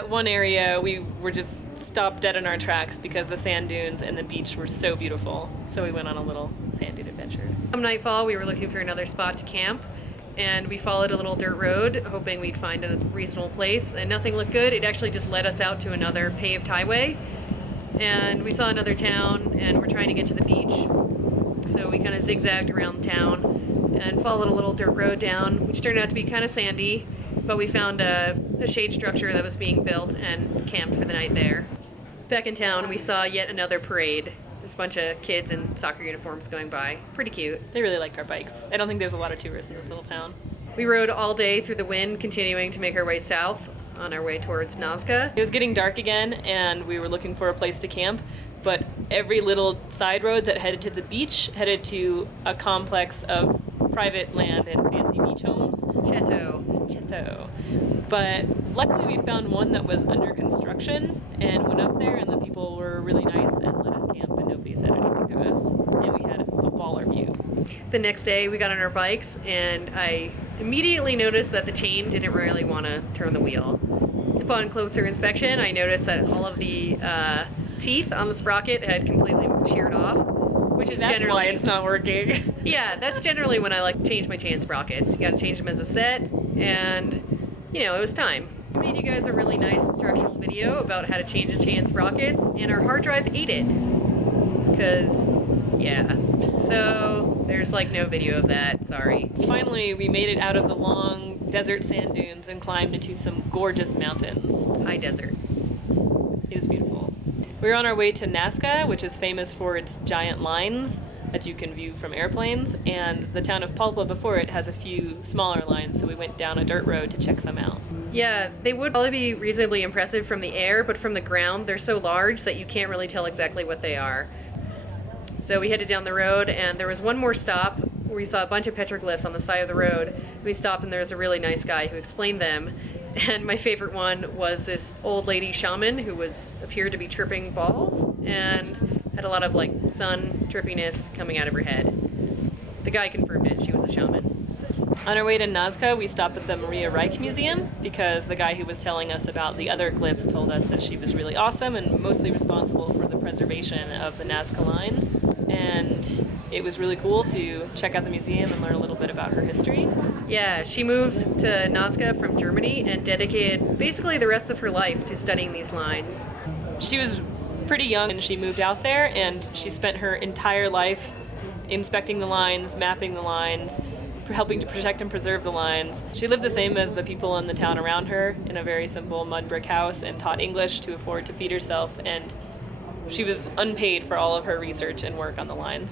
that one area we were just stopped dead in our tracks because the sand dunes and the beach were so beautiful. So we went on a little sand dune adventure. Come nightfall, we were looking for another spot to camp, and we followed a little dirt road, hoping we'd find a reasonable place, and nothing looked good. It actually just led us out to another paved highway, and we saw another town, and we're trying to get to the beach. So we kind of zigzagged around town and followed a little dirt road down, which turned out to be kind of sandy, but we found a shade structure that was being built and camped for the night there. Back in town, we saw yet another parade. There's a bunch of kids in soccer uniforms going by. Pretty cute. They really liked our bikes. I don't think there's a lot of tourists in this little town. We rode all day through the wind, continuing to make our way south on our way towards Nazca. It was getting dark again, and we were looking for a place to camp, but every little side road that headed to the beach headed to a complex of private land and fancy beach homes. Cheto. But luckily we found one that was under construction and went up there, and the people were really nice and let us camp, and nobody said anything to us, and we had a baller view. The next day we got on our bikes, and I immediately noticed that the chain didn't really want to turn the wheel. Upon closer inspection, I noticed that all of the teeth on the sprocket had completely sheared off, which is generally why it's not working. Yeah, that's generally when I like change my chain sprockets. You gotta change them as a set, and you know, it was time. I made you guys a really nice instructional video about how to change the chain sprockets, and our hard drive ate it. Because, yeah. So, there's like no video of that, sorry. Finally, we made it out of the long desert sand dunes and climbed into some gorgeous mountains. High desert. It was beautiful. We were on our way to Nazca, which is famous for its giant lines that you can view from airplanes, and the town of Palpa before it has a few smaller lines, so we went down a dirt road to check some out. Yeah, they would probably be reasonably impressive from the air, but from the ground they're so large that you can't really tell exactly what they are. So we headed down the road, and there was one more stop where we saw a bunch of petroglyphs on the side of the road. We stopped, and there was a really nice guy who explained them. And my favorite one was this old lady shaman who appeared to be tripping balls and had a lot of like sun trippiness coming out of her head. The guy confirmed it, she was a shaman. On our way to Nazca, we stopped at the Maria Reich Museum because the guy who was telling us about the other glyphs told us that she was really awesome and mostly responsible for the preservation of the Nazca lines. And it was really cool to check out the museum and learn a little bit about her history. Yeah, she moved to Nazca from Germany and dedicated basically the rest of her life to studying these lines. She was pretty young and she moved out there, and she spent her entire life inspecting the lines, mapping the lines, helping to protect and preserve the lines. She lived the same as the people in the town around her in a very simple mud brick house and taught English to afford to feed herself, and she was unpaid for all of her research and work on the lines.